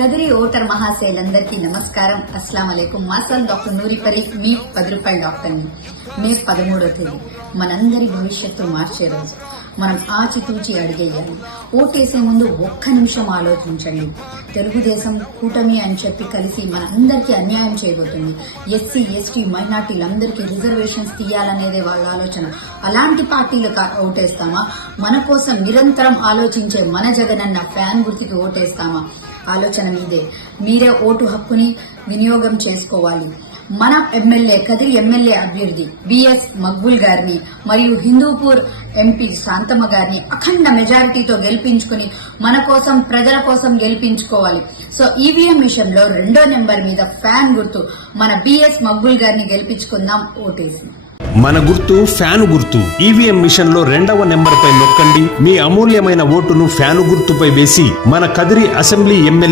Kadiri voter మహాశయులందరికీ నమస్కారం. అస్సలాం అలైకుం. మాసల్ doctor నూరి పరీక్, మీ 10 రూపాయల డాక్టర్ని. మే 13వ తేదీ మనందరి భవిష్యత్తు మార్చే రోజు. మనం ఆచితూచి అడిగేయాలి. ఓటేసే ముందు ఒక్క నిమిషం ఆలోచించండి. తెలుగుదేశం కూటమి అని చెప్పి కలిసి మనందరికీ అన్యాయం చేయబోతుంది. ఎస్సీ ఎస్టీ మైనార్టీలందరికీ రిజర్వేషన్స్ తీయాలనేదే వాళ్ళ ఆలోచన. అలాంటి పార్టీలకు ఓటేస్తామా? మన కోసం నిరంతరం ఆలోచించే మన జగనన్న ఫ్యాన్ గుర్తుకి ఓటేస్తామా? ఆలోచన మీదే. మీరే ఓటు హక్కుని వినియోగం చేసుకోవాలి. మన ఎమ్మెల్యే, కదిరి ఎమ్మెల్యే అభ్యర్థి బిఎస్ మక్బూల్ గారిని మరియు హిందూపూర్ ఎంపీ శాంతమ్మ గారిని అఖండ మెజారిటీతో గెలిపించుకుని మన కోసం, ప్రజల కోసం గెలిపించుకోవాలి. సో ఈవీఎం మిషన్ లో 2వ నెంబర్ మీద ఫ్యాన్ గుర్తు మన బిఎస్ మక్బూల్ గారిని గెలిపించుకుందాం ఓటేసి. మన గుర్తు ఫ్యాను గుర్తు. ఈవీఎం మిషన్ లో 2వ నెంబర్ పై నొక్కండి. మీ అమూల్యమైన ఓటును ఫ్యాను గుర్తుపై వేసి మన కదిరి అసెంబ్లీ ఎమ్మెల్యే